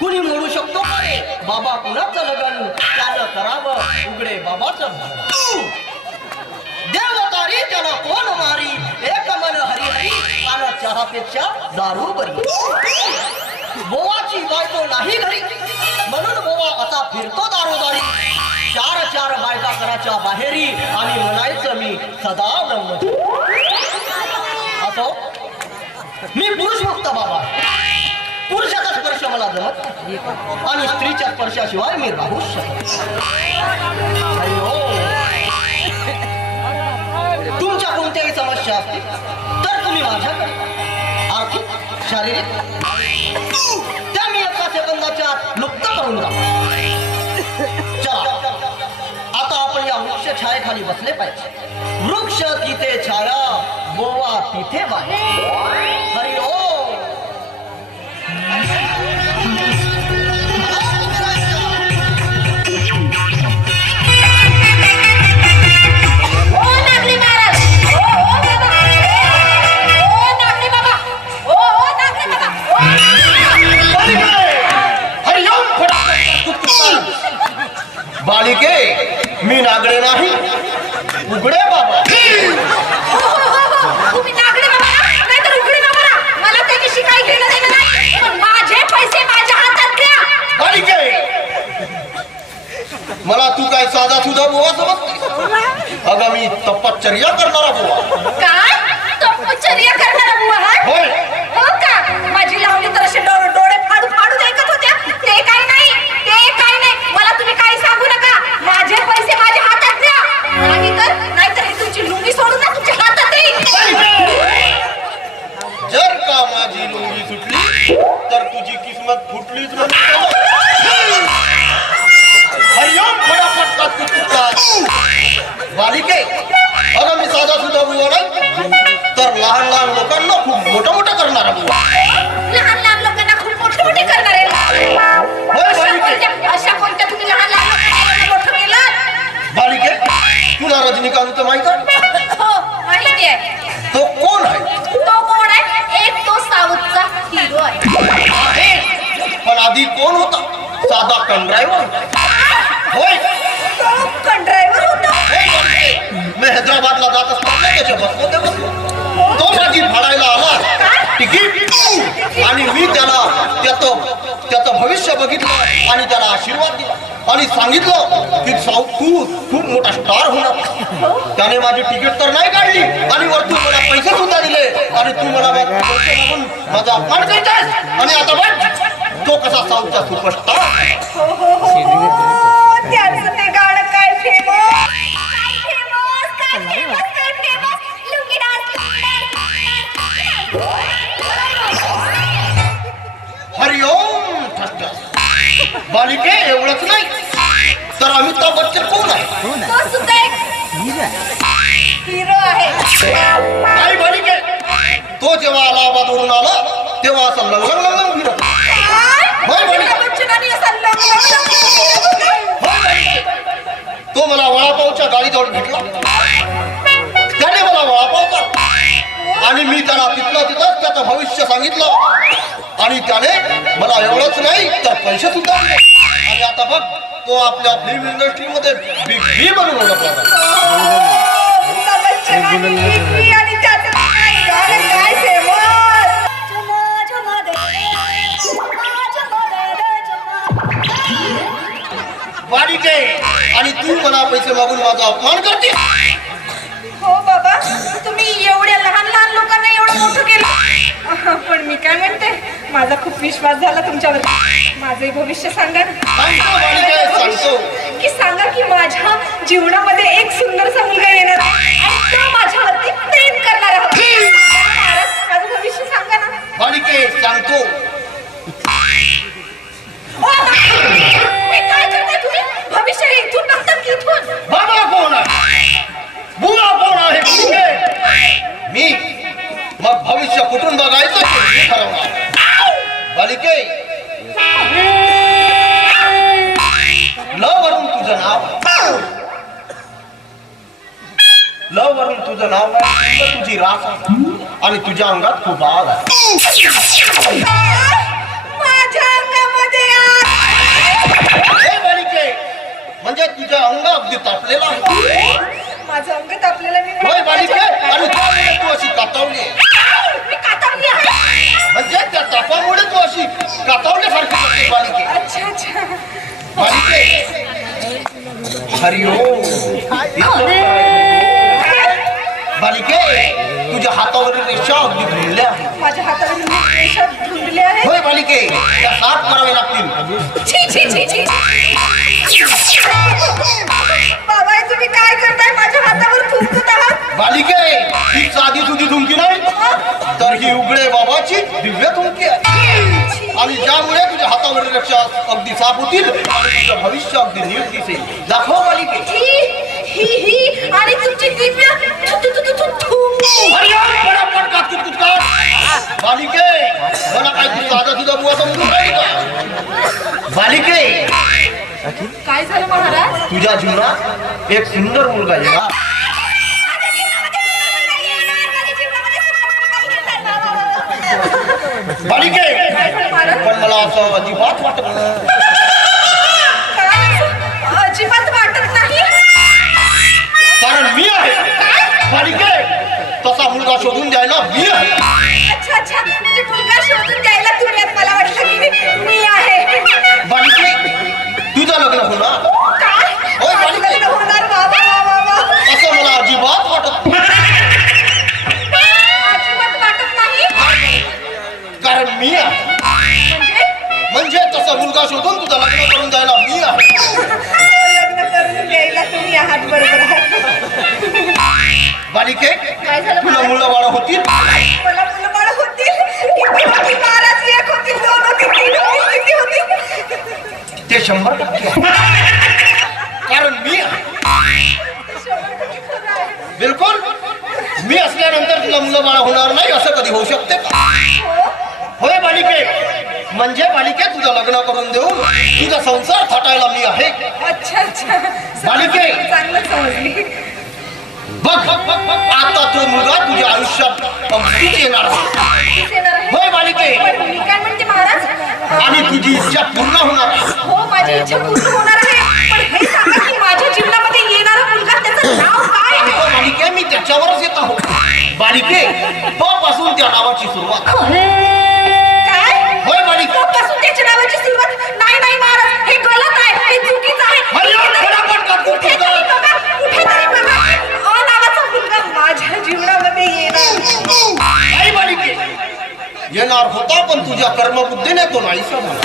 कुणी म्हणू शकतो का बाबा कुणाचं लग्न त्यानं करावं उघडे बाबाचं देवतारी त्याला कोण मारी एक मन हरी हरी आणि चहापेक्षा दारू बरी बोवाची बायको नाही घरी म्हणून बोवा असा फिरतो दारोदारी चार चार बायका कराच्या बाहेरी आणि म्हणायचं मी सदा ब्रह्मचारी असो मी पुरुष मुक्त बाबा पुरुषाचा स्पर्श मला जमत आणि स्त्रीच्या स्पर्शाशिवाय मी राहू शकत तुमच्या कोणत्याही समस्या असतील तर तुम्ही माझ्याकडे आर्थिक शारीरिक त्या मी एका सेकंदाच्या लुप्त करून जा चला आता आपण या वृक्ष छायेखाली बसले पाहिजे वृक्ष तिथे छाया बोवा तिथे बाहेर हरि ओम बालिके मी नागडे नाही उघडे बाबा तुम्ही नागडे बाबा नाहीतर उघडे बाबा मला त्याच्याशी काही घेणं देणं नाही पण माझे पैसे माझ्या हातात द्या बालिके मला तू काय साधा सुद्धा बुवा समजते अगं मी तपश्चर्या करणारा बुवा काय तपश्चर्या करणारा बुवा होय हो का माझी लावणी तर असे डोळे फाडू फाडू ऐकत होत्या ते काय नाही मला तुम्ही काही सांगू नका माझे पैसे माझ्या हातात द्या नाहीतर हे तुमची लुंगी सोडून ना तुमच्या हातात येईल जर का माझी लुंगी सुटली तर तुझी किस्मत फुटलीच हरिओम बालिके अगं मी साधा सुद्धा बुवा नाही तर लहान लहान लोकांना खूप मोठं मोठं करणारा बुवा लहान लहान लोकांना खूप मोठे मोठे करणार अशा कोणत्या तुम्ही लहान लहान लोकांना मोठं केलं बालिके तुला रजनीकांत माहित आहे हो माहिती आहे तो कोण आहे एक तो साऊथचा हिरो आहे पण आधी कोण होता साधा कंड्रायव्हर होय कंड्रायव्हर होता मी हैदराबादला जात असताना त्याच्या बसमध्ये बसलो तो माझी फाडायला आला तिकीट आणि मी त्याला त्याचं भविष्य बघितलं आणि त्याला आशीर्वाद दिला आणि सांगितलं की साऊथ तू खूप मोठा स्टार होणार त्याने माझी तिकीट तर नाही काढली आणि वरतून मला पैसे सुद्धा दिले आणि तू मला माझा अपमान करतेस आणि आता बघ तो कसा साऊथचा सुपरस्टार त्याचं ते गाणं काय फेमस हरिओम बालिके एवढंच नाही तर अमिताभ बच्चन कोण आहे तो सुद्धा एक हिरो आहे नाही बालिके तो जेव्हा अलाहाबादवरून आला तेव्हा असं लंगलंग लंगलंग फिरत होय बालिके तो मला वडापावच्या गाडीजवळ भेटला त्याने मुलाचं भविष्य सांगितलं आणि त्याने मला एवढंच नाही तर पैसे सुद्धा दिले. आणि आता बघ तो आपल्या फिल्म इंडस्ट्रीमध्ये बिग बी बनून ओळखला आणि त्याचं काय वाडिके आणि तू मला पैसे मागून माझा अपमान करते. हो बाबा, तुम्ही एवढ्या लहान लहान लोकांना एवढं मोठं केलं. पण मी काय म्हणते, माझा खूप विश्वास झाला तुमच्यावर. माझे भविष्य सांगा सांगतो की सांगा की माझ्या जीवनामध्ये एक सुंदरसा मुलगा येणार आहे आणि तो माझ्यावरती प्रेम करणार आहे. माझं भविष्य सांगा ना. वाडिके सांगतो. हे काय करताय तुम्ही? भविष्य इथून नंतर इथून. बाबा कोण आहे? बुवा कोण आहे? मी. मग भविष्य कुठून बघायचं हे ठरवणार. बालिके ल वरून तुझं नाव, ल वरून तुझं नाव आहे, तुझी रास आहे आणि तुझ्या अंगात खूप आग आहे. माझ्या अंगामध्ये हे बालिके म्हणजे तुझ्या अंग अगदी तापलेलं आहे. माझं अंग तापलेलं मी होय बालिके आणि त्यामुळे तू अशी कातावली. मी कातावली आहे म्हणजे त्या तापामुळे तू अशी कातावल्यासारखी करते बालिके. अच्छा अच्छा. बालिके हरिओम. बालिके तुझ्या हातावरील रेषा अगदी धुंडल्या आहेत. माझ्या हातावरील रेषा धुंडल्या आहेत. होय बालिके त्या साफ करावे लागतील. छी छी छी छी. बाबा तुम्ही काय करताय? माझ्या हातावर थुंकत आहात. बालिके ही साधी सुधी धुमकी नाही तर ही उघडे बाबाची दिव्य धुमकी आहे आणि ज्यामुळे तुझ्या हातावरील रेषा अगदी साफ होतील आणि तुझं भविष्य अगदी नीट दिसेल. दाखव बालिके. ही आणि तुमची दिव्य बालिके मला काय तू साधा सुद्धा बुवा समजून राहिली का? बालिके काय झालं महाराज? तुझ्या जीवनात एक सुंदर मुलगा येणार. बालिके पण मला असं अजिबात वाटत नाही. अजिबात वाटत नाही. कारण मी आहे. बालिके तसा मुलगा शोधून द्यायला मी आहे. अच्छा अच्छा, म्हणजे मुलगा शोधून द्यायला तुम्ही आहेत. मला वाटलं की मी आहे. बालिके तुझं लग्न होणार. काय? होय बालिके लग्न होणार? बाबा असं मला अजिबात वाटत नाही. अजिबात वाटत नाही. कारण मी आहे. म्हणजे तसा मुलगा शोधून तुझं लग्न करून द्यायला मी आहे. लग्न करून द्यायला तुम्ही आहात. बरोबर आहे. बालिके काय झालं तुला महाराज? मुलं बाळ होतील. मला मुलं बाळ होतील. किती होतील महाराज? एक होतील, दोन होतील, तीन होतील, किती होतील? ते 100% कारण मी आहे. बिलकुल मी असल्यानंतर तुला मुलं बाळ होणार नाही असं कधी होऊ शकते का? होय बालिके म्हणजे बालिके तुझं लग्न करून देऊन तुझा संसार थाटायला मी आहे. अच्छा अच्छा. बालिके चांगलं समजली. बघ आता तो मुलगा तुझ्या आयुष्यात अगदीच येणार आहे. होय बालिके पण मी काय म्हणते महाराज? आणि तुझी इच्छा पूर्ण होणार आहे. हो माझी इच्छा पूर्ण होणार आहे. पण हे सांगा की माझ्या जीवनामध्ये येणारा मुलगा त्याचं नाव काय आहे? हो बालिके मी त्याच्यावरच येत आहो. बालिके प पासून त्या नावाची सुरुवात. काय? होय बालिके पासून त्याच्या नावाची सुरुवात? नाही नाही महाराज, हे गलत आहे. हे चुकीचं आहे. कुठेतरी बघा, कुठेतरी बघा. नावाचा मुलगा माझ्या जीवनामध्ये येणार. नाही बालिके येणार होता पण तुझ्या कर्मबुद्धीने तो नाहीसा झाला.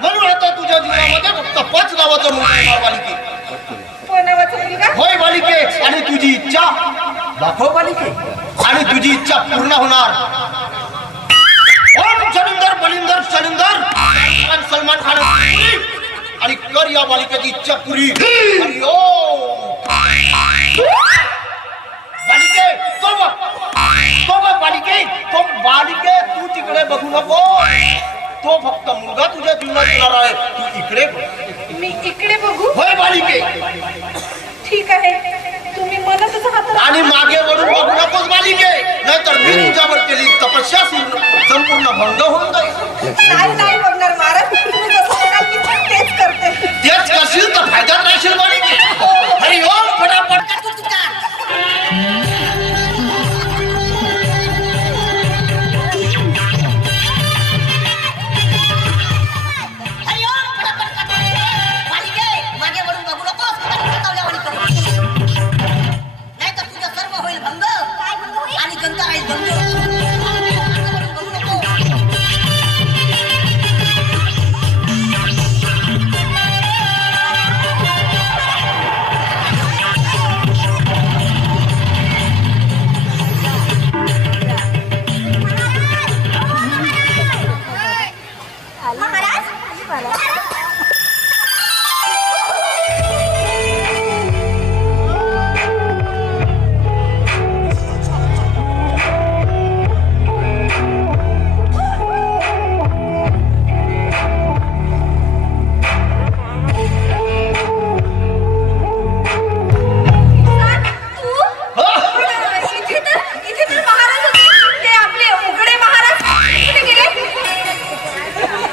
म्हणून आता तुझ्या जीवनामध्ये फक्त 5 नावाचा मुलगा येणार बालिके. नावाचा मुलगा? होय बालिके आणि तुझी इच्छा दाखव बालिके आणि तुझी इच्छा पूर्ण होणार. ओम जलिंदर बलिंदर शलिंदर सलमान खान आणि कर या बालिकेची इच्छा पुरी. बालिके तो बघ बालिके तो बालिके तू तिकडे बघू नको. तो फक्त मुलगा तुझ्या जीवनात येणार आहे. तू इकडे बघ. मी इकडे बघू? होय बालिके. ठीक आहे, तुम्ही म्हणतच आहात. आणि मागे वळून बघू नकोस बालिके. नाहीतर मी तुझ्यावर केली तपस्या संपूर्ण भंग होऊन जाईल. नाही बघणार महाराज, तुम्ही जसं म्हणाल मी तेच करते. तेच करशील तर फायद्यात राहशील बाई. हरी ओम फटाफट.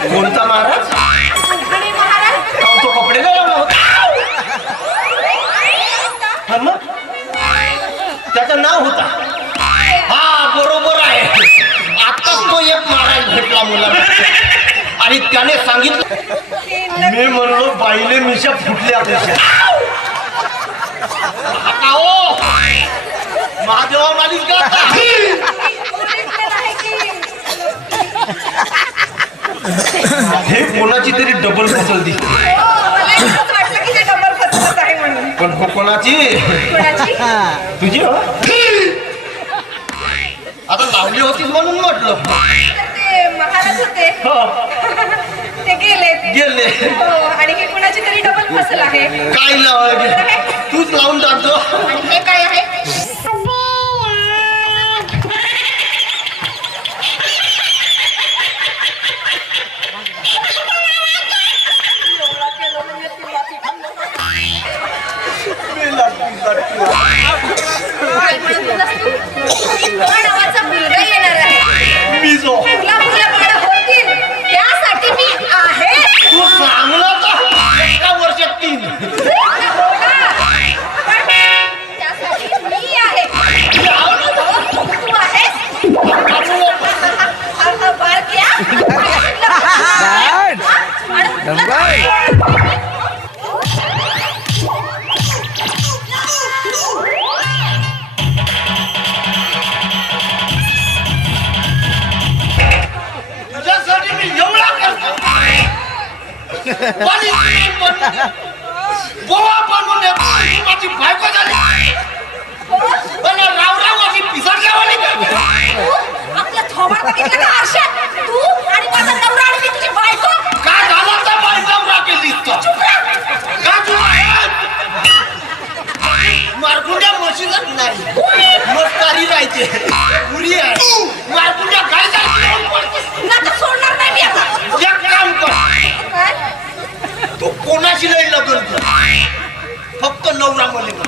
कोणता महाराज? तो कपडे नाही लावला होता. त्याचं नाव होता. हा बरोबर आहे. आता तो एक महाराज भेटला मुलाला आणि त्याने सांगितलं. मी म्हणलो बाईले मिशा फुटल्या तशा. आता हो महादेवा मालिक हे कोणाची तरी डबल फसल दिसते. पण हो कोणाची? तुझी हो. आता लावली होतीस म्हणून म्हटलं. महाराज होते ते गेले आणि ही कुणाची तरी डबल फसल आहे. काय लावायचे तूच लावून टाकतो. आणि हे काय आहे? नावाचा मुलगा येणार आहे. मी जो मुलं बाळ होतील त्यासाठी मी आहे. तू चांगला तर एका वर्षात 3. त्यासाठी मी आहे. तू आहेस बारक्या. तुझ्यासाठी मी एवढा करतो. बोवा बनवून माझी बायको झाली. राव माझी पिसाटल्यावाली. आपलं थोबड बघितलं का आरशात? तू आणि माझा नवरा आणि मी तुझी बायको. काय झालं तर बाई नवरा केलीस तर का तुला मारकुंड्या मशीनच नाही मस्कारी राहायचे. पुरी आहे मारकुंड्या काय जायचं. आता सोडणार नाही मी आता. एक काम कर. काय? तू कोणाशी नाही लग्न कर. फक्त नवरा मुली कर.